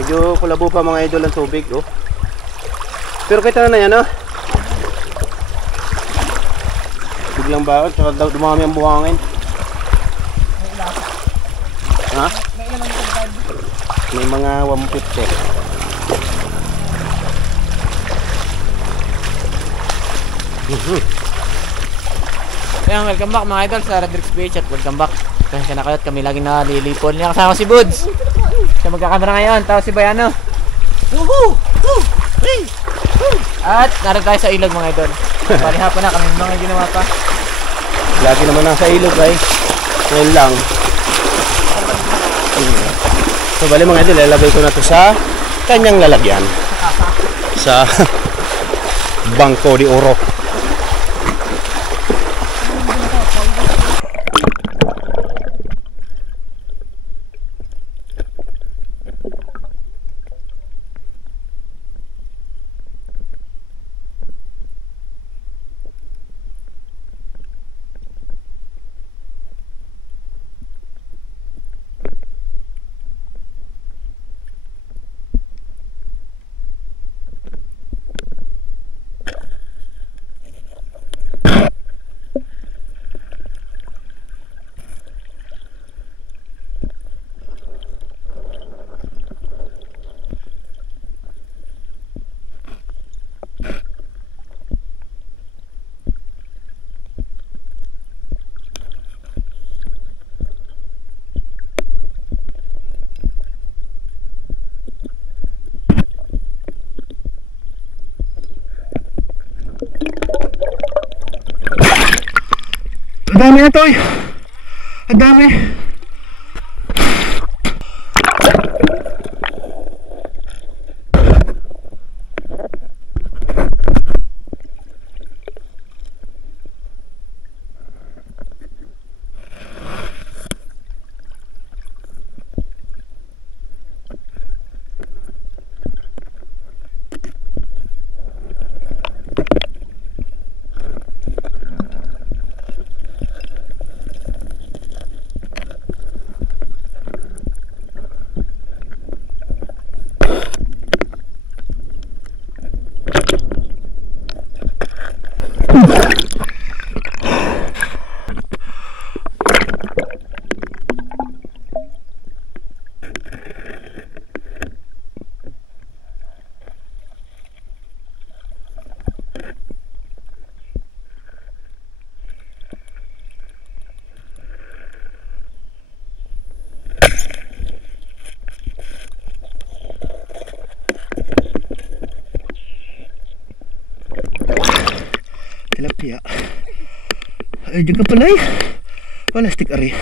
Medyo kulabo pa mga idol ang tubig, oh. Pero kita na yan, oh. Biglang baon, tsaka dumami ang buhangin. Ha? May mga 150. Ayan, welcome back mga idol sa Rodriguez Beach at welcome back. Kasi na kayo at kami lagi nalilipon. Yan kasama si Buds. Siya magkakamera ngayon. Tapos si Bayano. At naroon tayo sa ilog mga idol. Palihapon na kami mga ginawa pa. Lagi naman nasa ilog ay. Ngayon lang. So bali mga idol, lalagay ko na to sa kanyang lalagyan. Sa Bangko de Oro. Ang dami na to, ang dami. Tilapia. Ay, dyan ka pala eh. Wala stick ari.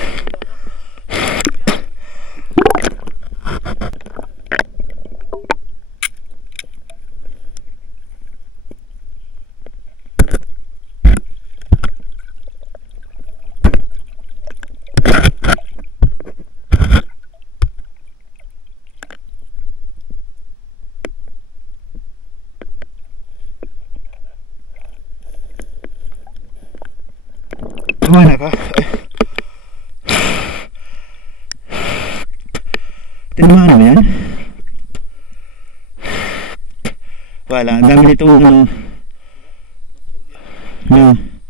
Mana ka? Tinamaan mo yan? Wala, ang dami nito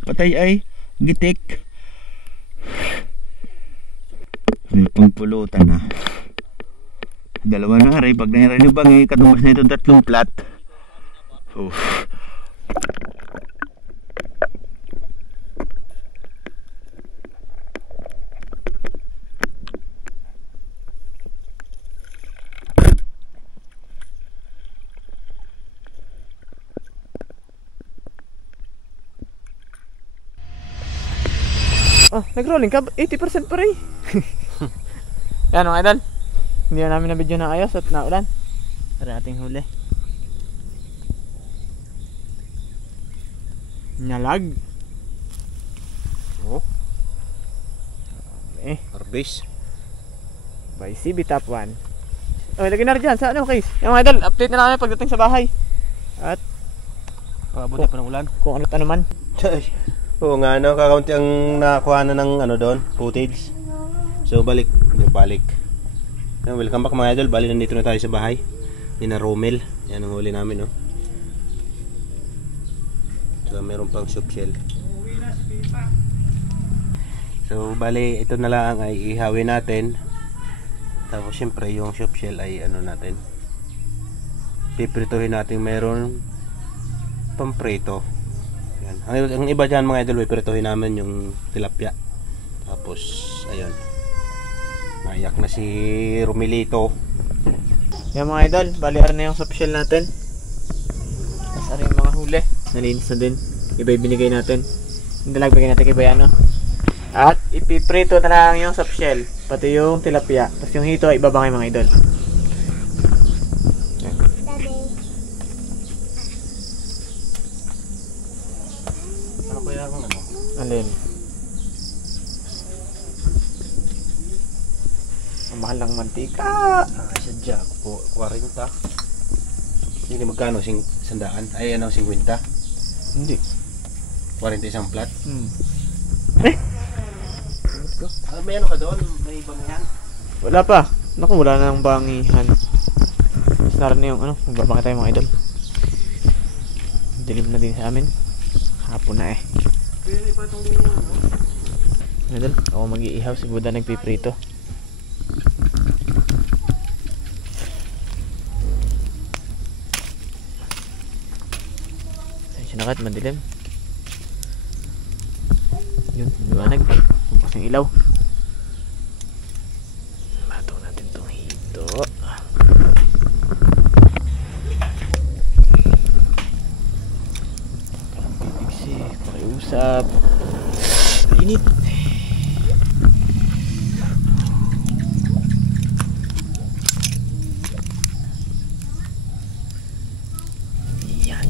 patay ay gitik. May pangpulutan na. Dalawa na aray. Pag nangyari nyo bang katumbas na ito 3 plat. Oh, nag-rolling ka? 80% pa rin. Yan mga idol. Hindi na namin na-video na ayos at naulan. Para ating huli. Nalag. Oh. Harvest. By CB Top 1. Okay, lagyan na rin dyan. Sa ano case? Yung mga idol, update na namin pagdating sa bahay. At pabot na pa ng ulan. Kung ano't ano man. Oo nga, no, kakaunti ang nakakuha na ng ano doon, footage. So balik. Welcome back mga idol. Bali nandito na tayo sa bahay ni na Romel. Yan ang huli namin, no. So meron pang soup shell. So bali ito na lang ay ihawin natin. Tapos syempre yung soup shell ay ano natin, piprituhin natin. Meron pamprito. Yan. Ang iba dyan mga idol, piprituhin namin yung tilapia. Tapos ayun, naiyak na si Romelito. Yan mga idol, baliar na yung soup shell natin. Tapos ano yung mga huli, nalinis na din. Iba yung binigay natin. Hindi lang bigay natin kay Bayano. At ipiprito na lang yung soup shell, pati yung tilapia. Tapos yung hito ay ibabangay mga idol. Ano kaya ang ano? Alin? Ang mahal ng mantika. Sadya po 40. Hindi magkano? 100? Ay ano, 50? Hindi. 40 isang plat? Ko. May ano ka doon? May bangihan? Wala pa. Naku, wala na ng bangihan. Naroon na yung ano, magbabangay tayo mga idol. Dilim na din sa amin. Hapon na eh. Pwede pa itong ganyan, no? Idol, ako mag-iihaw. Si Buda nagpiprito. Ay, sinakat, madilim. Yun, liwanag. Bukas ng ilaw. Bato natin itong hito. Pipigsi, pakiusap. Init. Yan.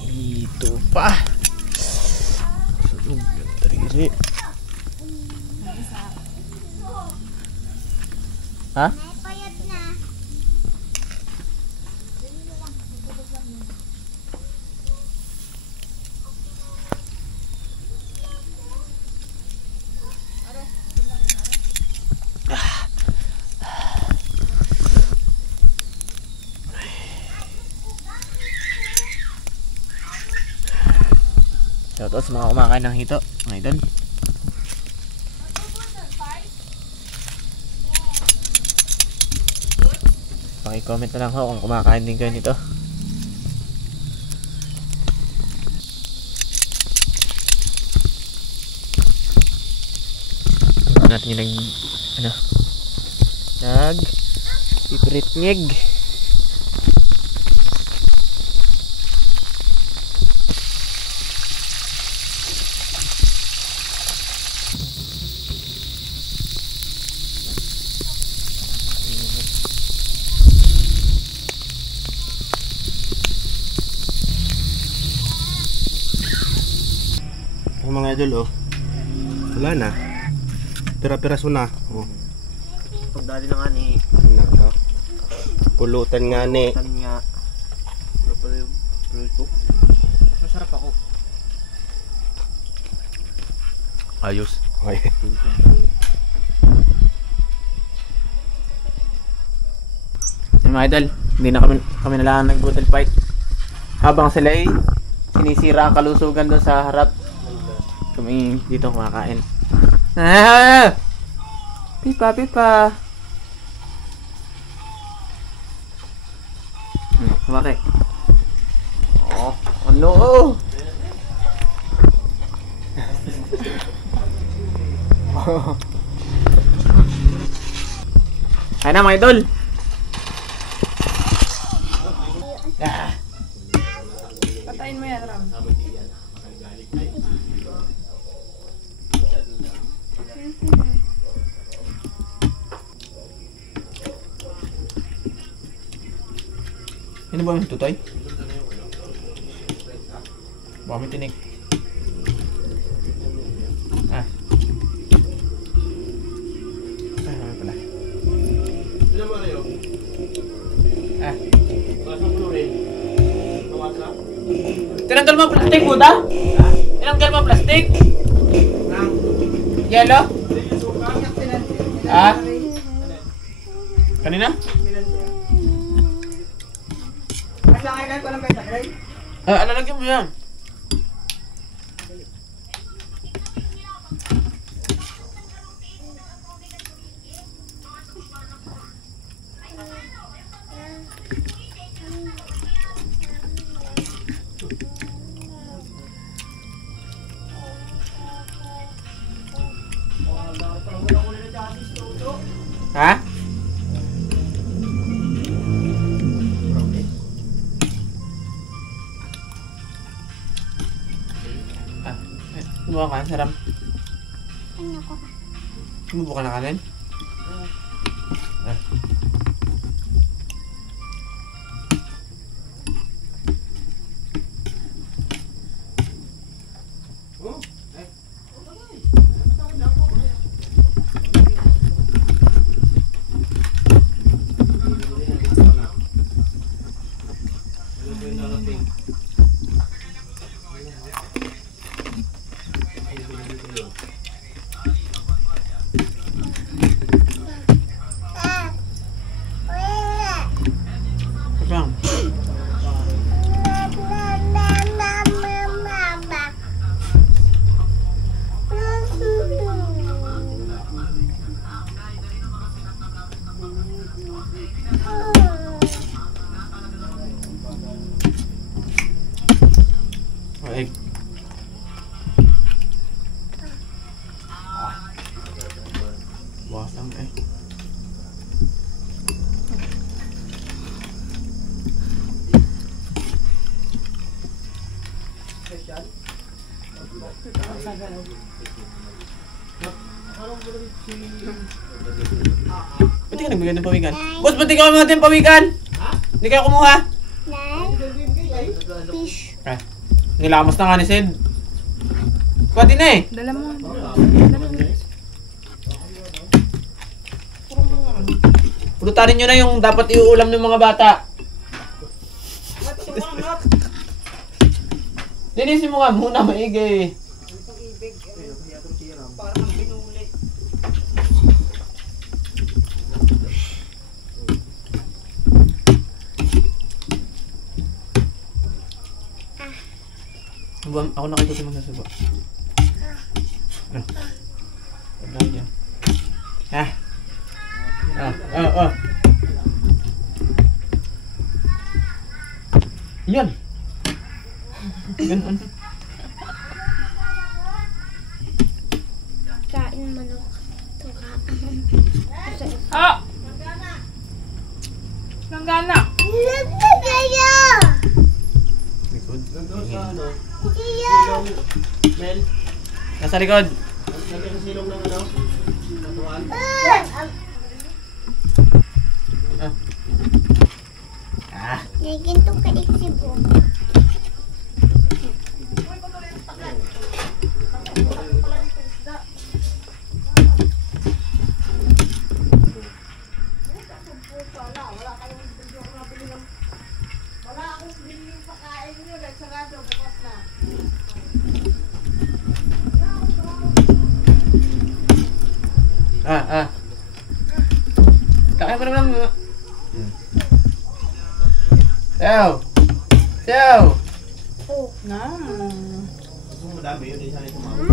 Ito pa. Tariri. Ha? Shoutout sa mga kumakain ng hito, mga idol. Paki-comment na lang ho kung kumakain din kayo nito. Ito natin yung pipritnyeg. Mga idol, oh. Wala na. Pira-piraso na. Oh. Pagdali na nga ni. Naka. Pulutan nga ni. Pulutan nga. Ano pala yung prito? Mas masarap ako. Ayos. Okay. Yung mga idol, hindi na kami na lang nag-bottle fight. Habang sila ay sinisira ang kalusugan doon sa harap. Kami dito kumakain. Ah! Pipa, pipa. Bakit? Oh, ano? Ay na mga idol. Patayin mo yan, Ram. Ano ba yung tutoy? Baka may tinik. Ah. Ah, ano pala? Ilan mo na yun? Ah. Basta mo rin. Nawasa? Tinanggal mo ang plastic, Buda? Tinanggal mo ang plastic? Yellow? Ah? Kanina? Lalagyan mo yan. Ha? Subukan ka, sarap. Subukan na kanin? Wasang eh. Ba't ka nagbigay ng pawikan? Boss, ba't ikaw naman natin pawikan? Hindi kayo kumuha? Fish. Nilamos na nga ni Sid. Pwede na eh. Dala mo. Pulutarin nyo na yung dapat iuulam ng mga bata. Linisin mo nga muna, maigi. Ako nakikita magsasagot. Ano yan? Ha? Yan. Ganun. Kain manok. Tuka. Ah! Langgana. Nagkakaya! Likod. Kaya! Mel, Nasa likod. lagyan ng silong ng ano? Natuan. Naginto ka iksibo. Kakain mo naman. Sayaw! Sayaw! Na. Madami yun, isa nito mga.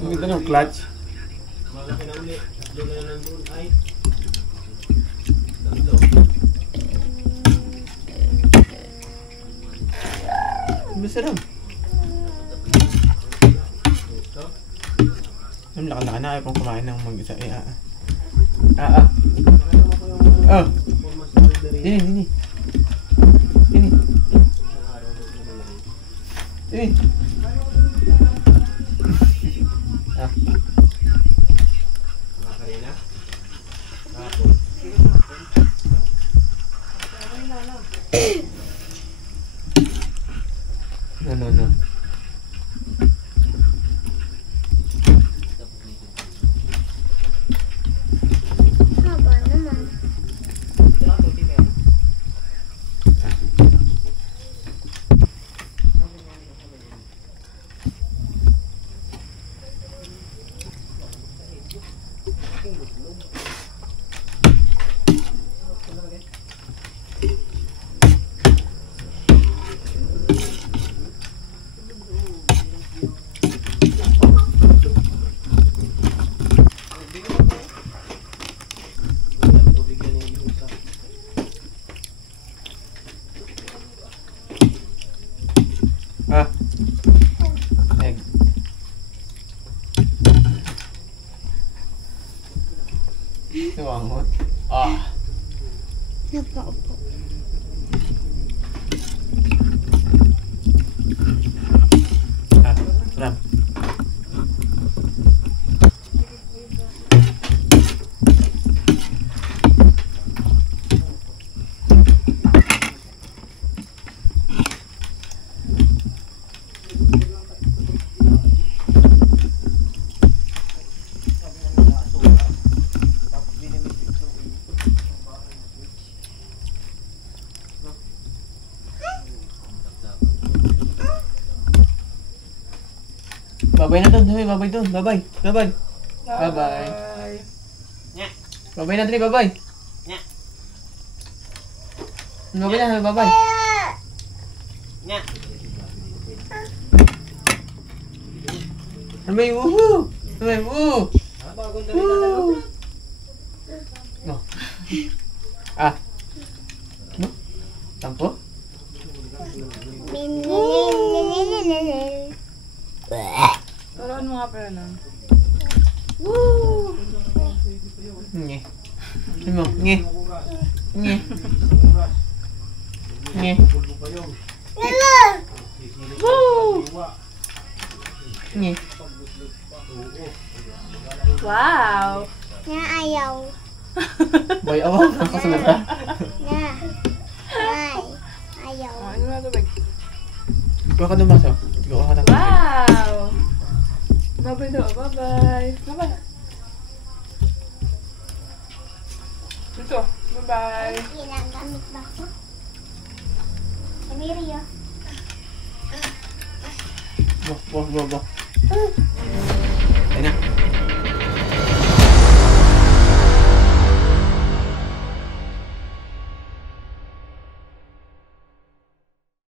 Ang ganda ng clutch. Malaki na ulit. Doon na nandun ay. Masarap. Ang laki-laki na ayaw pang kumain ng mag-isa. Dini. Dini. Ah. Egg. Tuwangot. Ah. Napaupo. Ah. Ram. Babay na dun, hoy, babay dun, babay, babay. Bye-bye. Babay na dun, babay. Babay na, hoy, babay. Babay, woohoo! Babay, woo! Woo! No. Ah. No? Tampo? Turuan mo nga pala nun. Nge. Sabi mo, nge. Nge. Nge. Woo! Nge. Wow! Na ayaw. Boy, awang ang kasunod ka. Na. Ay. Ayaw. Oh, ano na tubig? Kuha ka dumaso. Kuha ka dumaso. Wow! Bye-bye daw. Bye-bye. Bye-bye. Ito. Bye-bye. Ginagamit ba ko? Amiria. Bo.